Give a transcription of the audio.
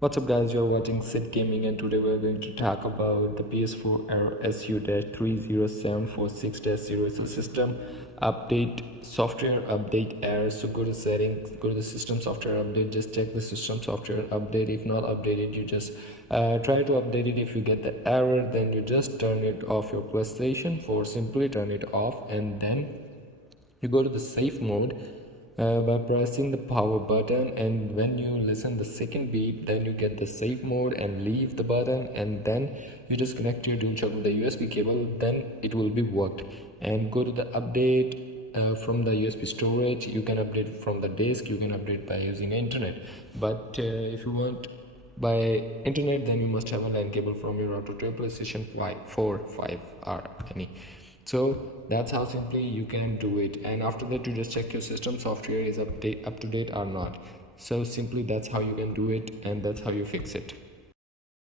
What's up guys, you're watching Sid Gaming and today we're going to talk about the PS4 error SU-30746-0. It's a system update, software update error. So go to settings, go to the system software update, just check the system software update. If not updated, you just try to update it. If you get the error, then you just turn it off your PlayStation 4, simply turn it off, and then you go to the safe mode by pressing the power button, and when you listen the second beep, then you get the safe mode and leave the button, and then you just connect your DualShock with the USB cable, then it will be worked. And go to the update from the USB storage. You can update from the disk, you can update by using internet, but if you want by internet, then you must have a LAN cable from your router to your PlayStation 5, 4, 5 or any. So that's how simply you can do it, and after that you just check your system software is up to date or not. So simply that's how you can do it, and that's how you fix it.